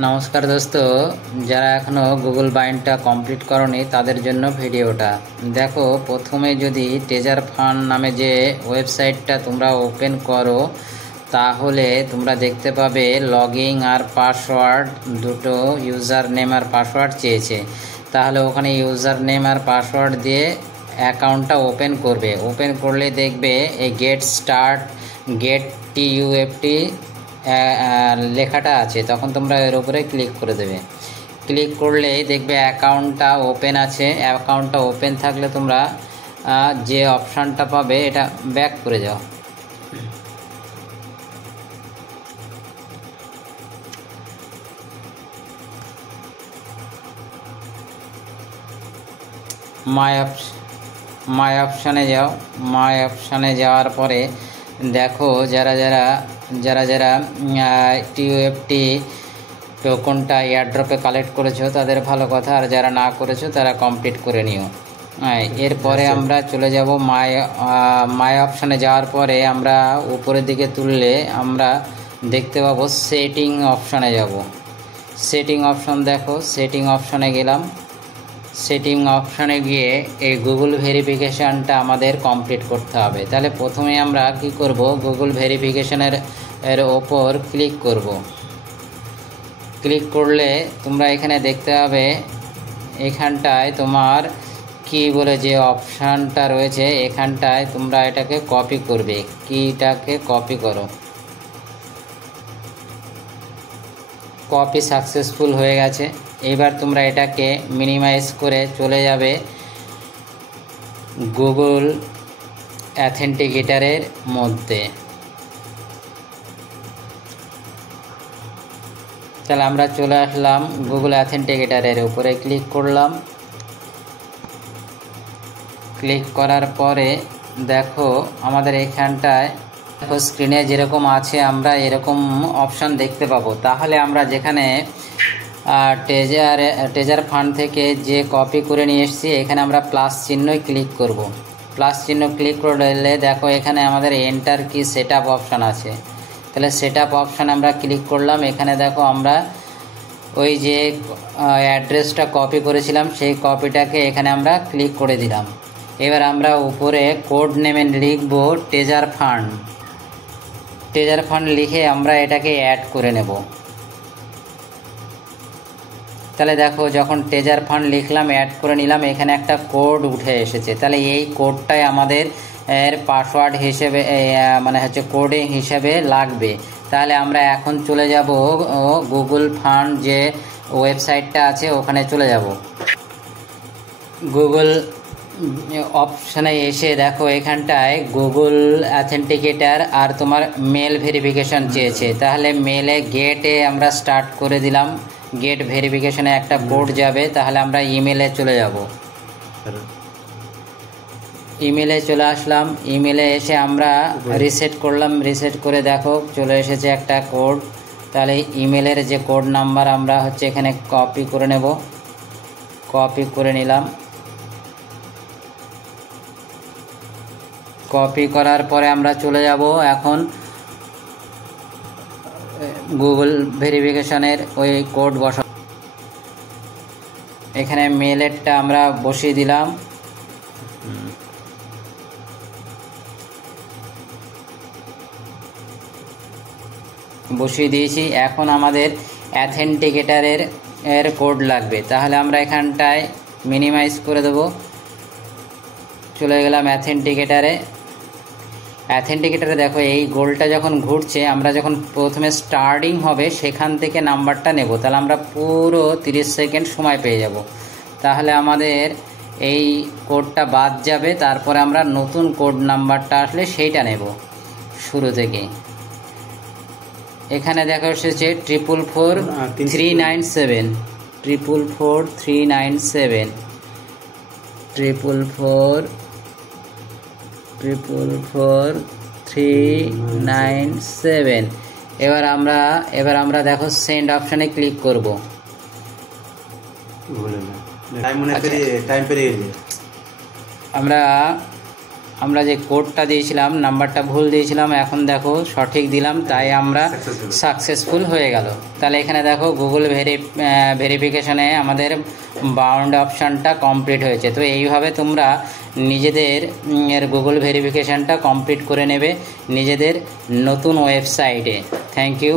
নমস্কার দোস্ত, যারা এখনও গুগল বাইন্ডটা কমপ্লিট করনি তাদের জন্য ভিডিওটা দেখো। প্রথমে যদি ট্রেজার ফান্ড নামে যে ওয়েবসাইটটা তোমরা ওপেন করো, তাহলে তোমরা দেখতে পাবে লগইন আর পাসওয়ার্ড দুটো, ইউজার নেম আর পাসওয়ার্ড চেয়েছে। তাহলে ওখানে ইউজার নেম আর পাসওয়ার্ড দিয়ে অ্যাকাউন্টটা ওপেন করবে। ওপেন করলে দেখবে এই গেট TUFT লেখাটা আছে, তখন তোমরা এর উপরে ক্লিক করে দেবে। ক্লিক করলেই দেখবে অ্যাকাউন্টটা ওপেন আছে। অ্যাকাউন্টটা ওপেন থাকলে তোমরা যে অপশানটা পাবে এটা ব্যাক করে যাও। মাই অপশানে যাও। মাই অপশানে যাওয়ার পরে দেখো যারা TUFT টোকনটা এয়ারড্রপে কালেক্ট করেছো তাদের ভালো কথা, আর যারা না করেছো তারা কমপ্লিট করে নিও। এরপরে আমরা চলে যাব মাই অপশানে। যাওয়ার পরে আমরা উপরের দিকে তুললে আমরা দেখতে পাবো সেটিং অপশানে যাব। সেটিং অপশান দেখো, সেটিং অপশানে গেলাম। সেটিং অপশানে গিয়ে এই গুগল ভেরিফিকেশানটা আমাদের কমপ্লিট করতে হবে। তাহলে প্রথমে আমরা কি করব, গুগল ভেরিফিকেশানের ওপর ক্লিক করব। ক্লিক করলে তোমরা এখানে দেখতে পাবে এখানটায় তোমার কি বলে যে অপশানটা রয়েছে, এখানটায় তোমরা এটাকে কপি করবে। কিটাকে কপি করো। কপি সাকসেসফুল হয়ে গেছে। এবার তোমরা এটাকে মিনিমাইজ করে চলে যাবে গুগল অথেন্টিকেটারের মধ্যে। তাহলে আমরা চলে আসলাম গুগল অথেন্টিকেটারের উপরে, ক্লিক করলাম। ক্লিক করার পরে দেখো আমাদের এখানটায় দেখো স্ক্রিনে যেরকম আছে আমরা এরকম অপশান দেখতে পাবো। তাহলে আমরা যেখানে ট্রেজার ফান্ড থেকে যে কপি করে নিয়ে এসেছি এখানে আমরা প্লাস চিহ্নই ক্লিক করব। প্লাস চিহ্ন ক্লিক করলে দেখো এখানে আমাদের এন্টার কি সেটআপ অপশান আছে। তাহলে সেটআপ অপশান আমরা ক্লিক করলাম। এখানে দেখো আমরা ওই যে অ্যাড্রেসটা কপি করেছিলাম সেই কপিটাকে এখানে আমরা ক্লিক করে দিলাম। এবার আমরা উপরে কোড নেমে লিখব ট্রেজার ফান্ড। ট্রেজার ফান্ড লিখে আমরা এটাকে অ্যাড করে নেব। তাহলে দেখো যখন ট্রেজার ফান্ড লিখলাম, অ্যাড করে নিলাম, এখানে একটা কোড উঠে এসেছে। তাহলে এই কোডটাই আমাদের পাসওয়ার্ড হিসেবে কোডিং হিসেবে লাগবে। তাহলে আমরা এখন চলে যাব গুগল ফান্ড যে ওয়েবসাইটটা আছে ওখানে চলে যাব। গুগল অপশানে এসে দেখো এখানটায় গুগল অথেন্টিকেটার আর তোমার মেল ভেরিফিকেশান চেয়েছে। তাহলে মেলে গেটে আমরা স্টার্ট করে দিলাম। গেট ভেরিফিকেশানে একটা কোড যাবে। তাহলে আমরা ইমেলে চলে যাব। ইমেলে চলে আসলাম। ইমেলে এসে আমরা রিসেট করলাম। রিসেট করে দেখো চলে এসেছে একটা কোড। তাহলে ইমেলের যে কোড নাম্বার আমরা এখানে কপি করে নেব। কপি করে নিলাম। কপি করার পরে আমরা চলে যাব এখন গুগল ভেরিফিকেশানের ওই কোড বসা। এখানে মেলেরটা আমরা বসিয়ে দিলাম। বসিয়ে দিয়েছি। এখন আমাদের অথেন্টিকেটারের কোড লাগবে। তাহলে আমরা এখানটায় মিনিমাইজ করে দেব। চলে গেলাম অথেন্টিকেটারে। অথেন্টিকেটারে দেখো এই গোলটা যখন ঘুরছে, আমরা যখন প্রথমে স্টার্টিং হবে সেখান থেকে নাম্বারটা নেব। তাহলে আমরা পুরো 30 সেকেন্ড সময় পেয়ে যাব। তাহলে আমাদের এই কোডটা বাদ যাবে। তারপরে আমরা নতুন কোড নাম্বারটা আসলে সেইটা নেব শুরু থেকে। এখানে দেখা এসেছে 444397 444397 444397। এবার আমরা দেখো সেন্ড অপশানে ক্লিক করব। আমরা আমরা যে কোডটা দিয়েছিলাম, নাম্বারটা ভুল দিয়েছিলাম, এখন দেখো সঠিক দিলাম, তাই আমরা সাকসেসফুল হয়ে গেল। তাহলে এখানে দেখো গুগল ভেরিফিকেশনে আমাদের বাউন্ড অপশানটা কমপ্লিট হয়েছে। তো এইভাবে তোমরা নিজেদের গুগল ভেরিফিকেশানটা কমপ্লিট করে নেবে নিজেদের নতুন ওয়েবসাইটে। Thank you.